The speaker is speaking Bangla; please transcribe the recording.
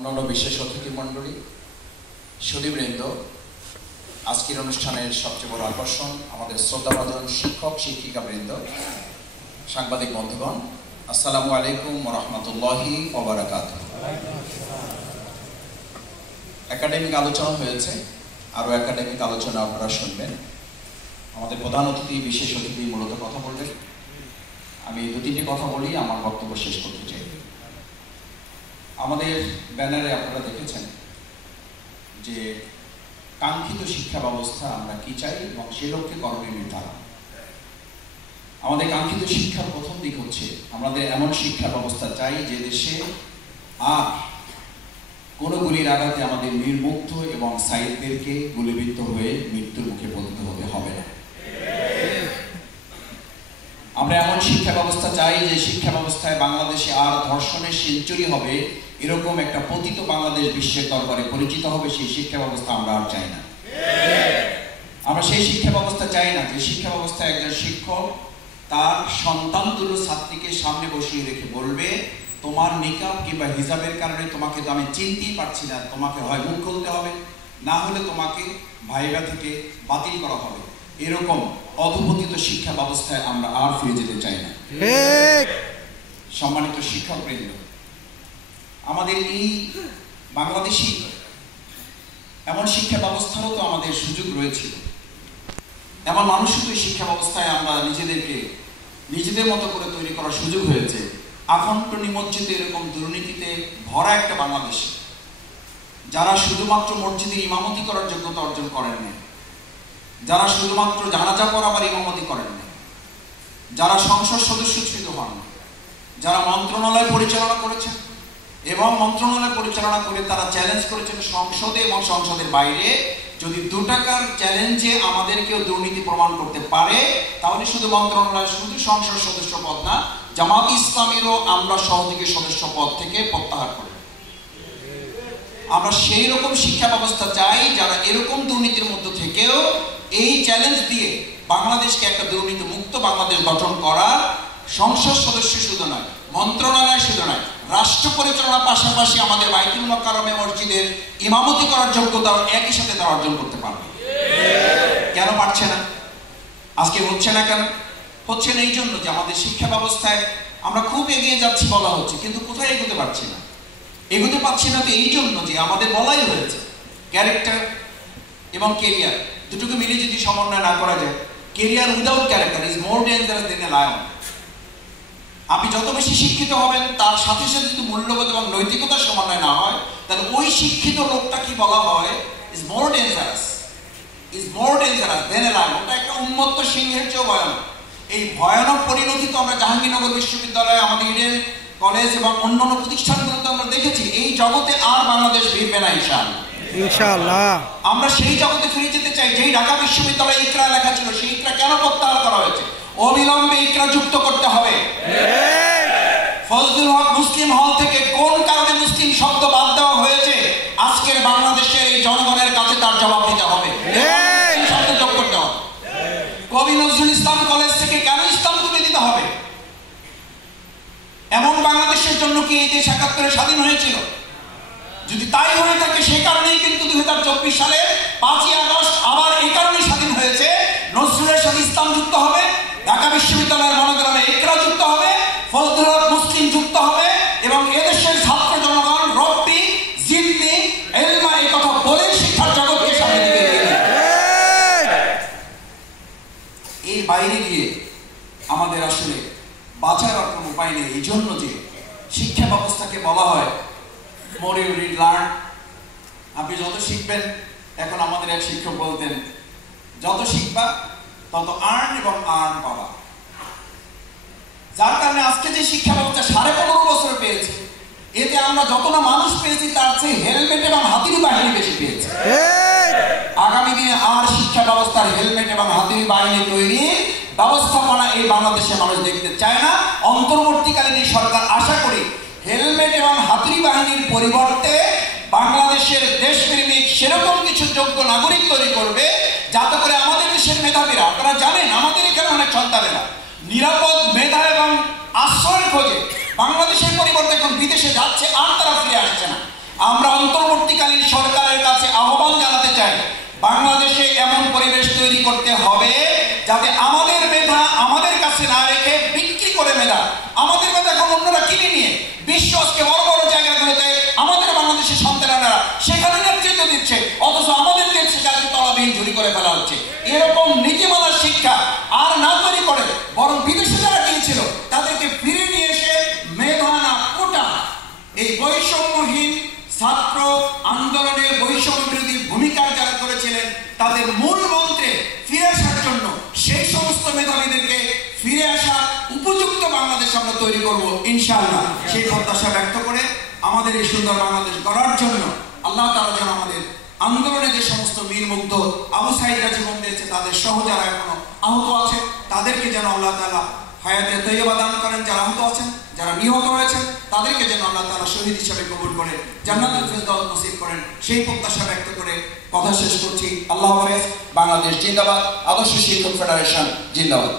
অন্যান্য বিশেষ অতিথি মণ্ডলী, সুধীবৃন্দ, আজকের অনুষ্ঠানের সবচেয়ে বড় আকর্ষণ আমাদের শ্রদ্ধাভাজন শিক্ষক শিক্ষিকাবৃন্দ, সাংবাদিক বন্ধুগণ, আসসালামু আলাইকুম ওয়া রাহমাতুল্লাহি ওয়া বারাকাতুহু। একাডেমিক আলোচনা হয়েছে, আরও একাডেমিক আলোচনা আপনারা শুনবেন। আমাদের প্রধান অতিথি বিশেষ অতিথি মূলত কথা বলবেন। আমি দু-তিনটি কথা বলি, আমার বক্তব্য শেষ করতে চাই। আমাদের ব্যানারে আপনারা দেখেছেন যে কাঙ্ক্ষিত শিক্ষা ব্যবস্থা আমরা কি চাই এবং সে লক্ষ্যে করণীয় নির্ধারণ। আমাদের কাঙ্ক্ষিত শিক্ষার প্রথম দিক হচ্ছে আমাদের এমন শিক্ষা ব্যবস্থা চাই যে দেশে আর কোনো গুলির আঘাতে আমাদের নির্মুগ্ধ এবং সাইদদেরকে গুলিবিদ্ধ হয়ে মৃত্যুর মুখে পতিত হতে হবে না। আমরা এমন শিক্ষা ব্যবস্থা চাই যে শিক্ষা ব্যবস্থায় বাংলাদেশে আর ধর্ষণের সেঞ্চুরি হবে এরকম একটা পতিত বাংলাদেশ বিশ্বের দরবারে পরিচিত হবে, সেই শিক্ষা ব্যবস্থা আমরা আর চাই না। আমরা সেই শিক্ষা ব্যবস্থা চাই না যে শিক্ষা ব্যবস্থায় একজন শিক্ষক তার সন্তানগুলো ছাত্রীকে সামনে বসিয়ে রেখে বলবে, তোমার নিকাব কিংবা হিজাবের কারণে তোমাকে তো আমি চিনতেই পারছি না, তোমাকে হয় মুখ খুলতে হবে, না হলে তোমাকে ভাইবা থেকে বাতিল করা হবে। এরকম অধপতিত শিক্ষা ব্যবস্থায় আমরা আর ফিরে যেতে চাই না। সম্মানিত শিক্ষকবৃন্দ, আমাদের এই বাংলাদেশি এমন শিক্ষা ব্যবস্থারও তো আমাদের সুযোগ রয়েছিল। এমন মানুষও তো এই শিক্ষা ব্যবস্থায় আমরা নিজেদের মতো করে তৈরি করার সুযোগ হয়েছে। আকণ্ঠ নিমজ্জিত এরকম দুর্নীতিতে ভরা একটা বাংলাদেশে যারা শুধুমাত্র মসজিদের ইমামতি করার যোগ্যতা অর্জন করেন না, যারা শুধুমাত্র জানাজা পড়াবার ইমামতি করেন না, যারা সংসদ সদস্য ছিল হন, যারা মন্ত্রণালয় পরিচালনা করেছেন এবং মন্ত্রণালয় পরিচালনা করে তারা চ্যালেঞ্জ করেছেন সংসদে এবং সংসদের বাইরে, যদি 2 টাকার চ্যালেঞ্জে আমাদেরকেও দুর্নীতি প্রমাণ করতে পারে তাহলে শুধু মন্ত্রণালয়, শুধু সংসদ সদস্য পদ না, জামাত ইসলামেরও আমরা সহযোগী সদস্য পদ থেকে প্রত্যাহার করি। আমরা সেই রকম শিক্ষা ব্যবস্থা চাই যারা এরকম দুর্নীতির মধ্যে থেকেও এই চ্যালেঞ্জ দিয়ে বাংলাদেশকে একটা দুর্নীতি মুক্ত বাংলাদেশ গঠন করা, সংসদ সদস্য শুধু নয়, মন্ত্রণালয় শুধু নয়, রাষ্ট্র পরিচালনার পাশাপাশি আমাদের বাইতুল মুকাররমে মসজিদের ইমামতি করার যোগ্যতা একই সাথে তারা অর্জন করতে পারবে। কেন পারছে না? আজকে হচ্ছে না কেন? হচ্ছে না এই জন্য যে আমাদের শিক্ষা ব্যবস্থায় আমরা খুব এগিয়ে যাচ্ছি বলা হচ্ছে, কিন্তু কোথায় এগোতে পারছি না। এগোতে পারছি না তো এই জন্য যে আমাদের বলাই হয়েছে ক্যারেক্টার এবং কেরিয়ার দুটোকে মিলে যদি সমন্বয় না করা যায়, career without character is more dangerous then a lion. আপনি যত বেশি শিক্ষিত হবেন তার সাথে সাথে যদি মূল্যবোধ এবং নৈতিকতার সমন্বয় না হয়, তাহলে ওই শিক্ষিত লোকটা কি বলা হয়, is more dangerous then a lion. ওটা একটা উন্মত্ত সিংহের চেয়েও ভয়ানক। এই ভয়ানক পরিণতি তো আমরা জাহাঙ্গীরনগর বিশ্ববিদ্যালয়, আমাদের ইডেন কলেজ এবং অন্যান্য প্রতিষ্ঠানগুলোতে আমরা দেখেছি। এই জগতে আর বাংলাদেশ ফিরবে না ইনশাআল্লাহ। আমরা সেই জগতে ফিরে যেতে চাই যেই ঢাকা বিশ্ববিদ্যালয়ে ইকরা লেখা ছিল, সেই ইকরা কেন প্রত্যাহার করা হয়েছে? অবিলম্বে ইকরা যুক্ত করতে হবে। ফজলুল হক মুসলিম হল থেকে কোন কারণে মুসলিম শব্দ বাদ দেওয়া হয়েছে, আজকের বাংলাদেশের এই জনগণের কাছে তার জবাব দিতে হবে। শব্দ যোগ করতে হবে। কবি নজরুল ইসলাম কলেজ থেকে কেন ইসলাম তুলে দিতে হবে? এমন বাংলাদেশের জন্য কি এই দেশ ৭১ স্বাধীন হয়েছিল? যদি তাই হয়ে থাকে, সেই কারণেই কিন্তু 2024 সালে 5ই আগস্ট আবার এই কারণেই স্বাধীন হয়েছে। নজরুলের সাথে ইসলাম যুক্ত হবে, ঢাকা বিশ্ববিদ্যালয়ের মনোগ্রামে ইকরা যুক্ত হবে, ফজলুল হক মুসলিম যুক্ত হবে এবং এদেশের ছাত্র জনগণ রব্বি জিদনি ইলমা এই কথা বলে শিক্ষার জগৎকে সামনে দিকে এগিয়ে নেবে। এই বাইরে গিয়ে আমাদের আসলে বাঁচার আর কোনো উপায় নেই। এই জন্য যে শিক্ষা ব্যবস্থাকে বলা হয় মোর ইউ রিড লার্ন, আপনি যত শিখবেন, এখন আমাদের এক শিক্ষক বলতেন, যত শিখবা তত আর্ন এবং আর্ন পাবা। যার কারণে আজকে যে শিক্ষা ব্যবস্থা 15.5 বছর পেয়েছে, এতে আমরা যত না মানুষ পেয়েছি তার চেয়ে হেলমেট এবং হাতির বাহিনী বেশি পেয়েছে। আগামী দিনে আর শিক্ষা ব্যবস্থার হেলমেট এবং হাতির বাহিনী তৈরি ব্যবস্থাপনা এই বাংলাদেশের মানুষ দেখতে চায় না। অন্তর্বর্তীকালীন এই সরকার আশা করি হেলমেট এবং হাতুড়ি বাহিনীর পরিবর্তে বাংলাদেশের দেশপ্রেমিক সেরকম কিছু যোগ্য নাগরিক তৈরি করবে, যাতে করে আমাদের দেশের মেধাবীরা, আপনারা জানেন আমাদের এখানে অনেক সন্তানেরা নিরাপদ মেধা এবং আশ্রয়ের খোঁজে বাংলাদেশের পরিবর্তে এখন বিদেশে যাচ্ছে, আর তারা ফিরে আসছে না। আমরা অন্তর্বর্তীকালীন সরকারের কাছে আহ্বান জানাতে চাই, বাংলাদেশে এমন পরিবেশ তৈরি করতে হবে যাতে আমাদের মেধা আমাদের কাছে না রেখে বিক্রি করে মেধা, আমাদের মেধা এখন অন্যরা কিনে নিয়ে বিশ্ব আজকে বড় বড় জায়গাগুলোতে আমাদের বাংলাদেশের সন্তানেরা সেখানে নেতৃত্ব দিচ্ছে, অথচ আমাদের দেশ সেখানে তলাবিহীন ঝুরি করে ফেলা হচ্ছে। এরকম নীতিমালার শিক্ষা আর না তৈরি করে বরং বিদেশে যারা গিয়েছিল তাদেরকে ফিরে নিয়ে এসে মেধা না কোটা, এই বৈষম্যহীন ছাত্র আন্দোলনে বৈষম্য বিরোধী ভূমিকা যারা করেছিলেন তাদের মূল মন্ত্রে ফিরে আসার জন্য সেই সমস্ত মেধাবীদেরকে ফিরে আসার উপযুক্ত বাংলাদেশ আমরা তৈরি করব ইনশাআল্লাহ। সেই প্রত্যাশা ব্যক্ত করে আমাদের এই সুন্দর বাংলাদেশ গড়ার জন্য আল্লাহ তাআলা যেন আমাদের আন্দোলনে যে সমস্ত বীর মুগ্ধ আবু সাঈদরা জীবন দিয়েছে তাদের সহ যারা এখনো আহত আছে তাদেরকে যেন আল্লাহ তাআলা হায়াতে তৈয়বা দান করেন, যারা আহত আছেন যারা নিহত হয়েছেন তাদেরকে যেন আল্লাহ তাআলা শহীদ হিসেবে কবুল করে জান্নাতুল ফিরদাউস নসিব করেন, সেই প্রত্যাশা ব্যক্ত করে কথা শেষ করছি। আল্লাহ হাফেজ। বাংলাদেশ জিন্দাবাদ। আদর্শ শিক্ষক ফেডারেশন জিন্দাবাদ।